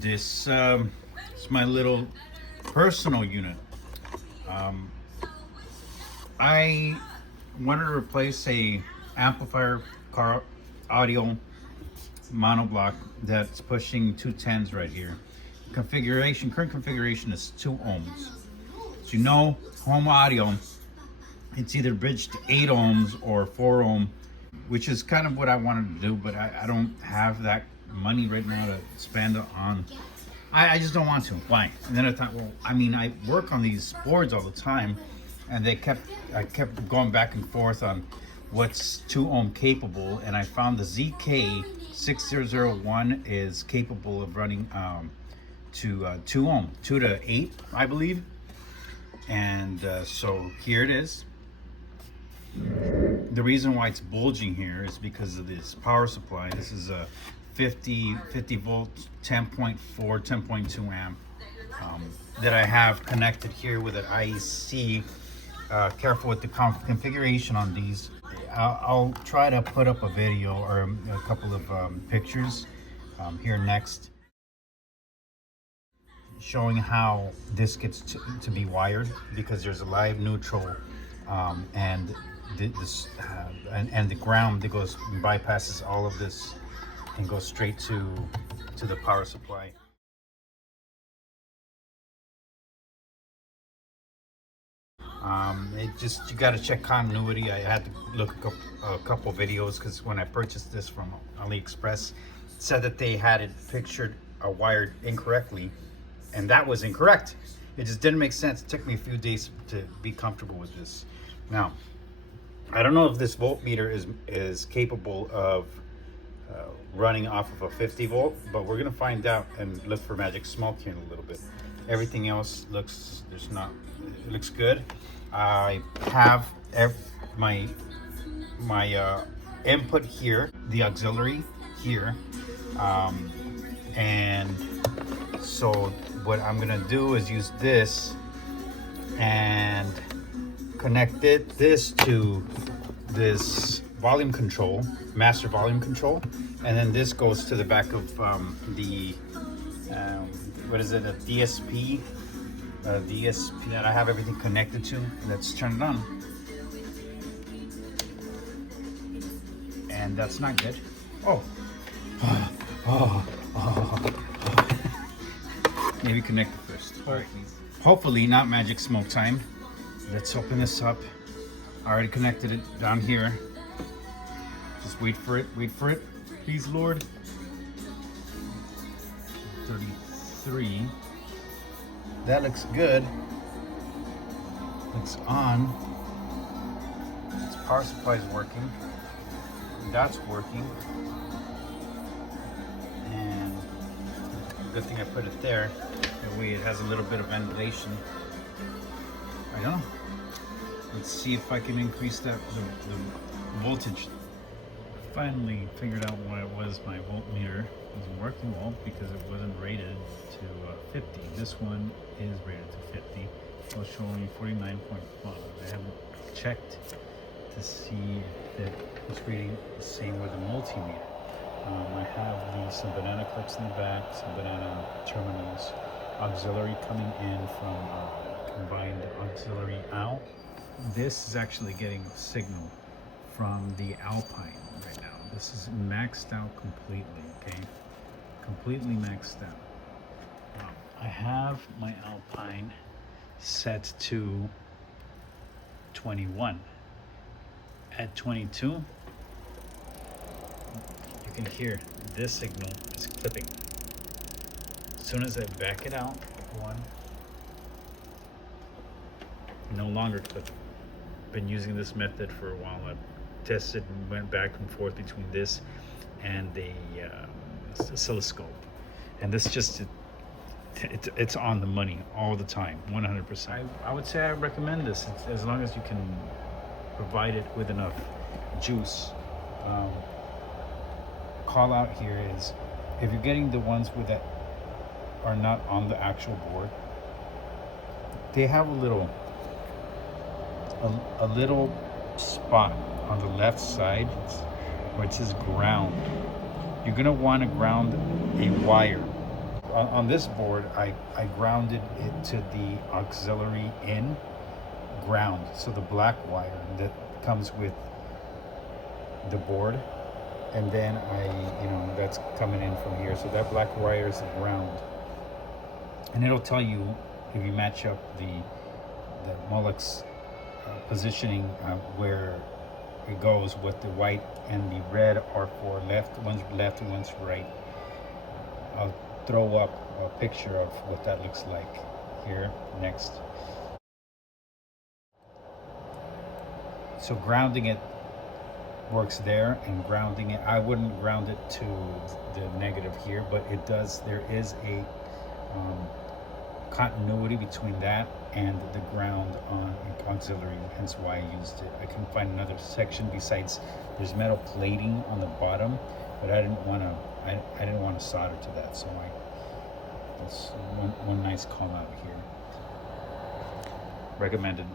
This is my little personal unit. I wanted to replace a amplifier car audio monoblock that's pushing 210s right here. Current configuration is 2 ohms. So you know, home audio, it's either bridged to 8 ohms or 4 ohm, which is kind of what I wanted to do, but I don't have that money right now to spend on. I just don't want to. Why? And then I thought, well, I mean, I work on these boards all the time, and I kept going back and forth on what's 2 ohm capable, and I found the ZK-6001 is capable of running to 2 ohm, 2 to 8, I believe. And so here it is. The reason why it's bulging here is because of this power supply. This is a 50 volt 10.4 10.2 amp that I have connected here with an IEC. Careful with the configuration on these. I'll try to put up a video or a couple of pictures here next, showing how this gets to be wired, because there's a live neutral and this and the ground that goes bypasses all of this and goes straight to the power supply. It just, you got to check continuity. I had to look a couple videos, because when I purchased this from AliExpress, it said that they had it pictured wired incorrectly, and that was incorrect. It just didn't make sense. It took me a few days to be comfortable with this. Now, I don't know if this voltmeter is capable of running off of a 50 volt, but we're gonna find out and look for magic smoke here in a little bit. Everything else looks, it looks good. I have my input here, the auxiliary here, and so what I'm gonna do is use this and connect this to this volume control, master volume control, and then this goes to the back of the what is it, a DSP that I have everything connected to. Let's turn it on. And that's not good. Maybe connect it first. All right. Hopefully not magic smoke time. Let's open this up. I already connected it down here. Just wait for it, please, Lord. 33. That looks good. Looks on. This power supply is working. That's working. And good thing I put it there. That way it has a little bit of ventilation. I don't know. Let's see if I can increase that the voltage. Finally figured out why it was my voltmeter wasn't working well, because it wasn't rated to 50. This one is rated to 50. It was showing 49.5. I haven't checked to see if it was reading the same with the multimeter. I have some banana clips in the back, some banana terminals, auxiliary coming in from combined auxiliary out. This is actually getting a signal from the Alpine right now. This is maxed out completely, okay? Completely maxed out. I have my Alpine set to 21. At 22, you can hear this signal is clipping. As soon as I back it out, no longer clipping. Been using this method for a while. I've tested and went back and forth between this and the oscilloscope, and this just it's on the money all the time, 100%. I would say I recommend this, as long as you can provide it with enough juice. Call out here is, if you're getting the ones with that are not on the actual board, they have a little spot on the left side where it says ground. You're gonna want to ground a wire on this board, I grounded it to the auxiliary in ground. So the black wire that comes with the board, and then that's coming in from here. So that black wire is the ground, and it'll tell you if you match up the Molex positioning where it goes, what the white and the red are for. One's left, one's right. I'll throw up a picture of what that looks like here next. So grounding it works there, and grounding it, I wouldn't ground it to the negative here, but it does. There is a continuity between that and the ground on auxiliary, hence why I used it. I couldn't find another section besides there's metal plating on the bottom, but I didn't want to solder to that, so that's one nice call out here. Recommended.